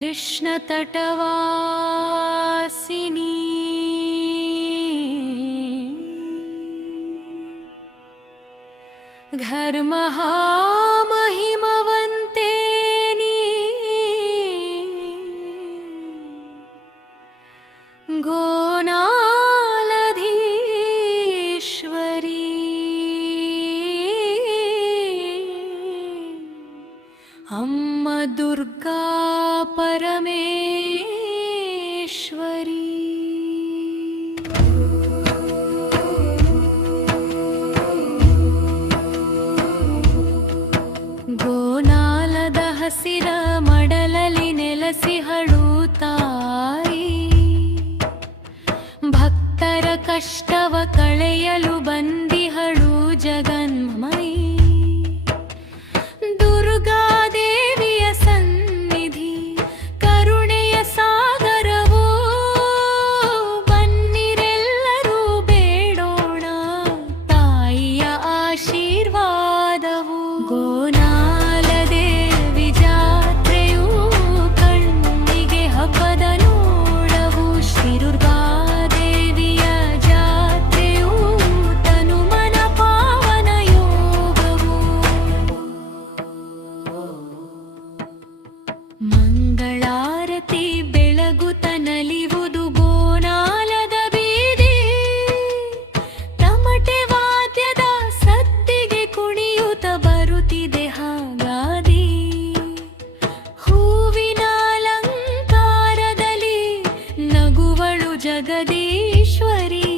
कृष्णतटवासिनी घर महामहिमवन्तेनी गोनालधीश्वरी अम्म दुर्गा परमेश्वरी। ಗೋನಾಲದ ಹಸಿರ ಮಡಲಲ್ಲಿ ನೆಲೆಸಿಹಳು ತಾಯಿ, ಭಕ್ತರ ಕಷ್ಟವ ಕಳೆಯಲು ಬಂದಿಹಳು ಜಗನ್ಮಯಿ। ದುರ್ಗಾದೇವಿಯ ಸನ್ನಿಧಿ ಕರುಣೆಯ ಸಾಗರವು, ಬನ್ನಿರೆಲ್ಲರೂ ಬೇಡೋಣ ತಾಯಿಯ ಆಶೀರ್ವಾದವು। ಗೋನಾಲದೇವಿ ಜಾತ್ರೆಯು ಕಣ್ಣಿಗೆ ಹಬ್ಬದ ನೋಡವು, ಶ್ರೀ ದುರ್ಗಾದೇವಿಯ ಜಾತ್ರೆಯು ತನು ಮನ ಪಾವನ ಯೋಗವು। ಮಂಗಳಾರತಿ ಬೆಳಗುತ್ತ ನಲಿವುದು ಗೋನಾಲದ ಬೀದಿ, ತಮಟೆ ವಾದ್ಯದ ಸದ್ದಿಗೆ ಕುಣಿಯುತ್ತ ಬರುತ್ತಿದೆ ಹಾಗಾದಿ। ಹೂವಿನ ಅಲಂಕಾರದಲ್ಲಿ ನಗುವಳು ಜಗದೀಶ್ವರಿ,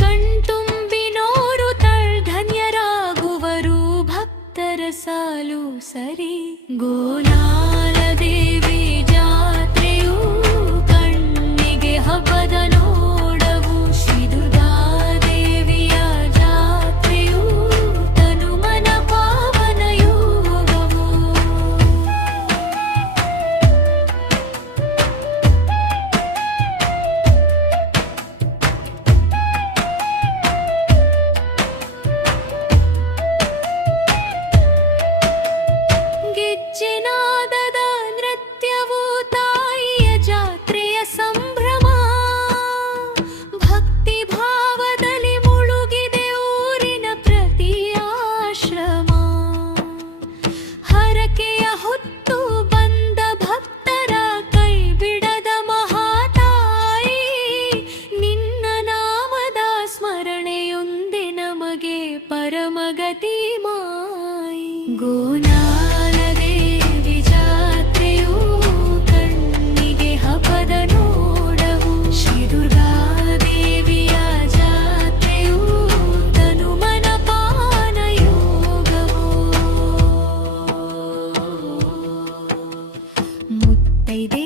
ಕಣ್ತುಂಬಿ ನೋರುತ್ತಳ್ ಧನ್ಯರಾಗುವರು ಭಕ್ತರ ಸಾಲು ಸರಿ। ಗೋನಾಲದೇವಿ ಜಾತ್ರೆಯು ಕಣ್ಣಿಗೆ ಹಬ್ಬದ ನೋಡವು, ಶ್ರೀ ದುರ್ಗಾದೇವಿಯ ಜಾತ್ರೆಯು ತನು ಮನ ಪಾವನ ಯೋಗವು। ಗೆಜ್ಜೆನಾದದ ನೃತ್ಯವು ತಾಯಿಯ ಜಾತ್ರೆಯ ಸಂಭ್ರಮ, ಭಕ್ತಿ ಭಾವದಲ್ಲಿ ಮುಳುಗಿದೆ ಊರಿನ ಪ್ರತಿ ಆಶ್ರಮ। ಹರಕೆಯ ಹೊತ್ತು ಬಂದ ಭಕ್ತರ ಕೈ ಬಿಡದ ಮಹಾತಾಯಿ, ನಿನ್ನ ನಾಮದ ಸ್ಮರಣೆಯೊಂದೆ ನಮಗೆ ಪರಮಗತಿ ಮಾಯಿ। ಗೋನಾಲದೇವಿ ಜಾತ್ರೆಯು ಕಣ್ಣಿಗೆ ಹಬ್ಬದ ನೋಡವು, ಶ್ರೀ ದುರ್ಗಾದೇವಿಯ ಜಾತ್ರೆಯು ತನು ಮನ ಪಾವನ ಯೋಗವು। ಮುತ್ತೈದೆ